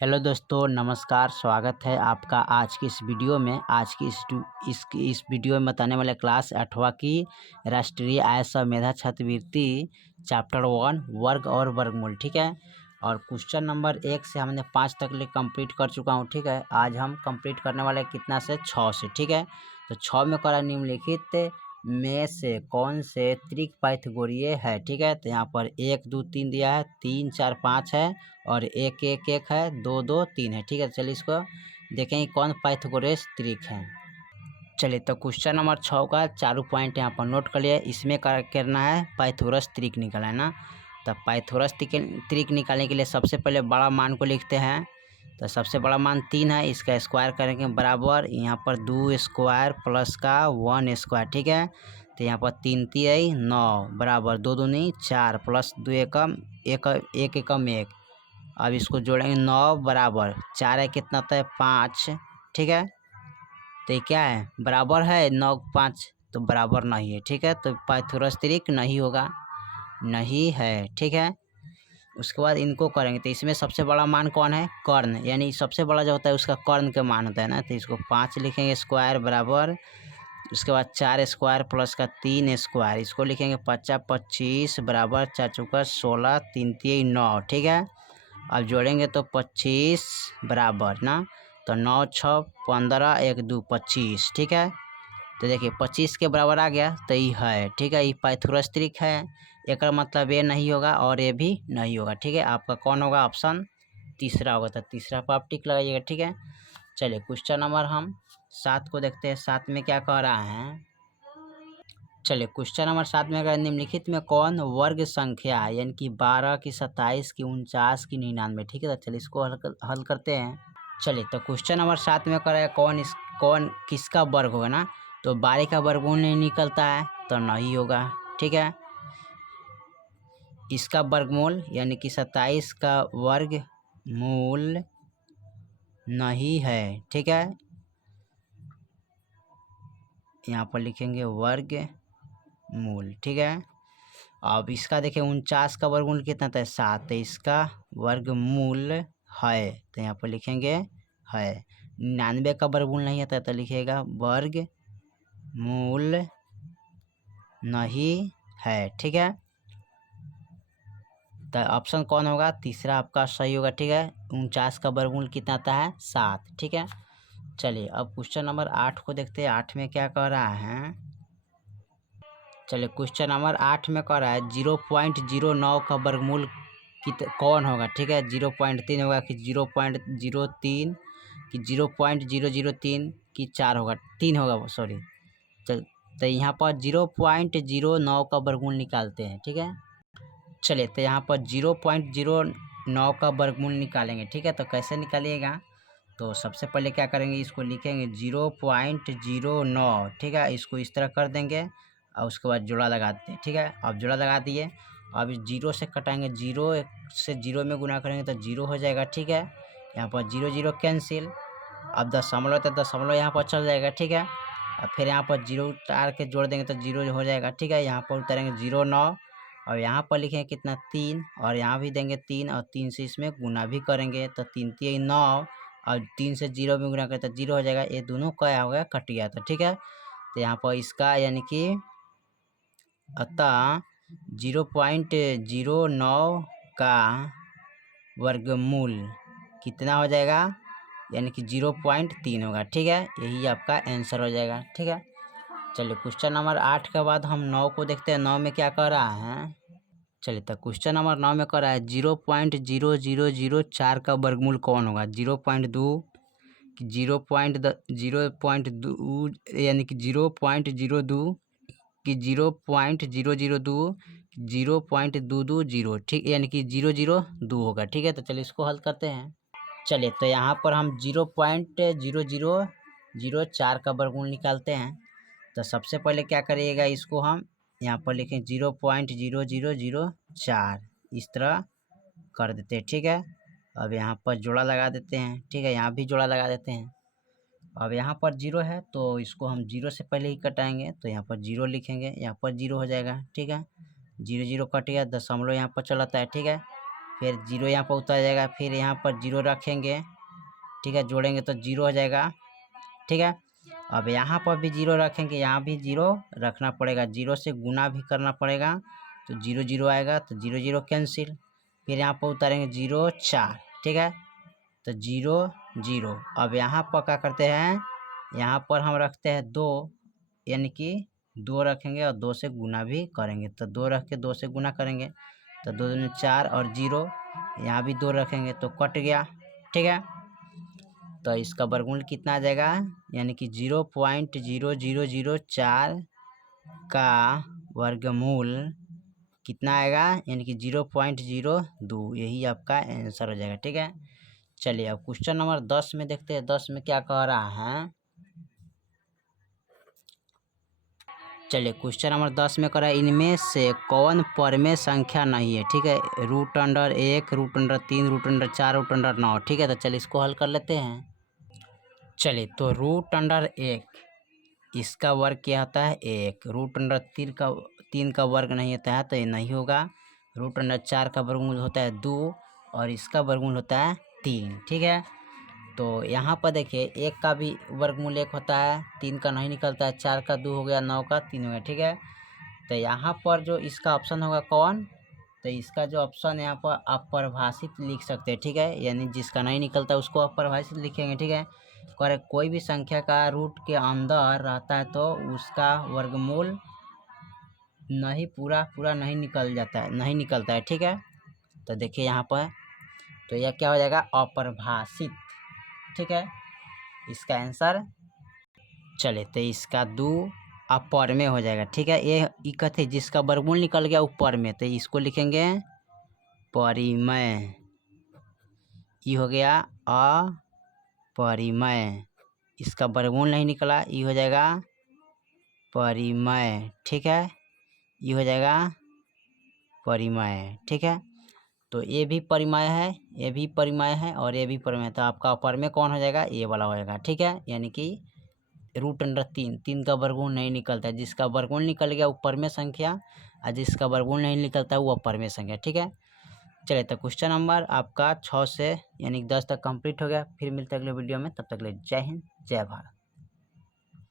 Hello दोस्तों, नमस्कार। स्वागत है आपका आज की इस वीडियो में। आज की इस वीडियो में बताने वाले क्लास 8वां की राष्ट्रीय आय सह मेधा छात्रवृत्ति चैप्टर 1 वर्ग और वर्गमूल। ठीक है, और क्वेश्चन नंबर 1 से हमने 5 तक ले कंप्लीट कर चुका हूँ। ठीक है, आज हम कंप्लीट करने वाले कितना से 6 से। ठीक है, तो 6 में करा निम्नलिखित में से कौन से त्रिक पाइथागोरीय है। ठीक है, तो यहाँ पर 1 2 3 दिया है, 3 4 5 है और 1 1 1 है, 2 2 3 है। ठीक है, चलिए इसको देखेंगे कौन पाइथागोरस त्रिक है। चलिए, तो क्वेश्चन नंबर 6 का चारों पॉइंट यहाँ पर नोट कर लिया। इसमें करना है पाइथागोरस त्रिक निकालना है ना। तो पाइथागोरस त्रिक निकालने के लिए सबसे पहले बड़ा मान को लिखते हैं। तो सबसे बड़ा मान 3 है, इसका स्क्वायर करेंगे बराबर यहाँ पर 2 स्क्वायर प्लस का 1 स्क्वायर। ठीक है, तो यहाँ पर 3 3 9 बराबर 2 दूनी 4 प्लस 2 एकम 1 एकम 1। अब इसको जोड़ेंगे 9 बराबर 4 है कितना होता है 5। ठीक है, तो ये क्या है बराबर है 9 5, तो बराबर नहीं है। ठीक है, तो पाइथागोरस त्रिक नहीं होगा, नहीं है। ठीक है, उसके बाद इनको करेंगे तो इसमें सबसे बड़ा मान कौन है कर्ण, यानी सबसे बड़ा जो होता है उसका कर्ण के मान होता है ना। तो इसको 5 लिखेंगे स्क्वायर बराबर, उसके बाद 4 स्क्वायर प्लस का 3 स्क्वायर, इसको लिखेंगे 50 25 बराबर 4 चौका 16 3 3 9। ठीक है, अब जोड़ेंगे तो 25 बराबर ना, तो 9 6 15 1 2 25। ठीक है, तो देखिए 25 के बराबर आ गया, तो ये है। ठीक है, ये पाइथागोरस त्रिक है। एक मतलब ये नहीं होगा और ये भी नहीं होगा। ठीक है, आपका कौन होगा ऑप्शन तीसरा होगा, तो तीसरा पर आप टिक लगाइएगा। ठीक है, चलिए क्वेश्चन नंबर हम 7 को देखते हैं। 7 में क्या कह रहा है, चलिए क्वेश्चन नंबर 7 में अगर निम्नलिखित में कौन वर्ग संख्या है, यानी कि 12 की 27 की 49 की 99। ठीक है, तो चलिए इसको हल करते हैं। चलिए, तो क्वेश्चन नंबर 7 में कह रहा है कौन किसका वर्ग होगा ना। तो 12 का वर्गमूल नहीं निकलता है तो नहीं होगा। ठीक है, इसका वर्गमूल यानी कि 27 का वर्गमूल नहीं है। ठीक है, यहाँ पर लिखेंगे वर्गमूल। ठीक है, अब इसका देखिए 49 का वर्गमूल कितना था 7, तो इसका वर्गमूल है, तो यहाँ पर लिखेंगे है। 99 का वर्गमूल नहीं आता तो लिखिएगा वर्गमूल नहीं है। ठीक है, तो ऑप्शन कौन होगा तीसरा आपका सही होगा। ठीक है, 49 का वर्गमूल कितना आता है 7। ठीक है, चलिए अब क्वेश्चन नंबर 8 को देखते हैं। 8 में क्या कह रहा है, चलिए क्वेश्चन नंबर 8 में कह रहा है 0.09 का वर्गमूल कौन होगा। ठीक है, 0.3 होगा कि 0.03 कि 0.003 कि 4 होगा 3 होगा सॉरी। तो यहाँ पर 0.09 का वर्गमूल निकालते हैं। ठीक है, चलिए तो यहाँ पर 0.09 का वर्गमूल निकालेंगे। ठीक है, तो कैसे निकालिएगा, तो सबसे पहले क्या करेंगे इसको लिखेंगे 0.09। ठीक है, इसको इस तरह कर देंगे और उसके बाद जोड़ा लगाते हैं। ठीक है, अब जोड़ा लगा दिए, अब इस 0 से कटाएंगे, 0 से 0 में गुना करेंगे तो 0 हो जाएगा। ठीक है, यहाँ पर 0 0 कैंसिल। अब दशमलव तो दशमलव यहाँ पर चल जाएगा। ठीक है, और फिर यहाँ पर 0 उतार के जोड़ देंगे तो 0 हो जाएगा। ठीक है, यहाँ पर उतारेंगे 0 9 और यहाँ पर लिखेंगे कितना 3 और यहाँ भी देंगे 3 और 3 से इसमें गुना भी करेंगे तो 3 3 9 और 3 से 0 में गुना करते 0 हो जाएगा। ये दोनों क्या हो गया कट गया। तो ठीक है, तो यहाँ पर इसका यानी कि अतः 0.09 का वर्गमूल कितना हो जाएगा, यानी कि 0.3 होगा। ठीक है, यही आपका आंसर हो जाएगा। ठीक है, चलिए क्वेश्चन नंबर 8 के बाद हम 9 को देखते हैं। 9 में क्या कर रहा है, चलिए तो क्वेश्चन नंबर 9 में कर रहा है 0.0004 का वर्गमूल कौन होगा। 0.2 0.2 यानी कि 0.02 कि 0.002 0.220। ठीक, यानी कि 002 होगा। ठीक है, तो चलिए इसको हल करते हैं। चलिए, तो यहाँ पर हम 0.0004 का वर्गमूल निकालते हैं। तो सबसे पहले क्या करिएगा, इसको हम यहाँ पर लिखें 0.0004 इस तरह कर देते हैं। ठीक है, अब यहाँ पर जोड़ा लगा देते हैं। ठीक है, यहाँ भी जोड़ा लगा देते हैं। अब यहाँ पर 0 है तो इसको हम 0 से पहले ही कटाएंगे, तो यहाँ पर 0 लिखेंगे, यहाँ पर 0 हो जाएगा। ठीक है, 0 0 कट गया, दशमलव यहाँ पर चलाता है। ठीक है, फिर जीरो यहाँ पर उतर जाएगा, फिर यहाँ पर जीरो रखेंगे, ठीक है, जोड़ेंगे तो जीरो हो जाएगा, ठीक है। अब यहाँ पर भी जीरो रखेंगे, यहाँ भी जीरो रखना पड़ेगा, जीरो से गुना भी करना पड़ेगा, तो जीरो जीरो आएगा, तो जीरो जीरो कैंसिल, फिर यहाँ पर उतारेंगे जीरो 4, ठीक है, तो जीरो जीरो। अब यहाँ पर क्या करते हैं, यहाँ पर हम रखते हैं 2, यानी कि 2 रखेंगे और 2 से गुना भी करेंगे, तो 2 रख के 2 से गुना करेंगे, तो 2 दूनी 4 और जीरो, यहाँ भी 2 रखेंगे तो कट गया, ठीक है। तो इसका वर्गमूल कितना आ जाएगा, यानी कि 0.0004 का वर्गमूल कितना आएगा, यानी कि 0.02, यही आपका आंसर हो जाएगा, ठीक है। चलिए अब क्वेश्चन नंबर 10 में देखते हैं, 10 में क्या कह रहा है। चलिए क्वेश्चन नंबर 10 में कह रहा है, इनमें से कौन परमेय संख्या नहीं है, ठीक है, √1, √3, √4, √9, ठीक है। तो चलिए इसको हल कर लेते हैं। चलिए तो √1 इसका वर्ग क्या होता है 1, √3 का वर्ग नहीं होता है तो ये नहीं होगा, √4 का वर्गमूल होता है 2 और इसका वर्गमूल होता है 3, ठीक है। तो यहाँ पर देखिए 1 का भी वर्गमूल 1 होता है, 3 का नहीं निकलता है, 4 का 2 हो गया, 9 का 3 हो गया, ठीक है। तो यहाँ पर जो इसका ऑप्शन होगा कौन, तो इसका जो ऑप्शन है यहाँ पर अपरिभाषित लिख सकते हैं, ठीक है, यानी जिसका नहीं निकलता उसको अपरिभाषित लिखेंगे, ठीक है। और कोई भी संख्या का रूट के अंदर रहता है तो उसका वर्गमूल नहीं पूरा नहीं निकल जाता है, नहीं निकलता है, ठीक है। तो देखिए यहाँ पर, तो यह क्या हो जाएगा अपरिभाषित, ठीक है, इसका आंसर। चले तो इसका 2 अपर में हो जाएगा, ठीक है। ये कहते जिसका वर्गमूल निकल गया ऊपर में, तो इसको लिखेंगे परिमेय, ये हो गया अपरिमेय, इसका वर्गमूल नहीं निकला, ये हो जाएगा परिमेय, ठीक है, ये हो जाएगा परिमेय, ठीक है। तो ये भी परिमेय है, ये भी परिमेय है और ये भी परिमेय, तो आपका अपर में कौन हो जाएगा, ये वाला हो जाएगा, ठीक है। यानी कि √3 का वर्गमूल नहीं निकलता है, जिसका वर्गमूल निकल गया ऊपर में संख्या और जिसका वर्गमूल नहीं निकलता है वो अपर में संख्या, ठीक है। चलिए तो क्वेश्चन नंबर आपका 6 से यानी 10 तक कंप्लीट हो गया। फिर मिलते हैं अगले वीडियो में, तब तक के लिए जय हिंद जय भारत।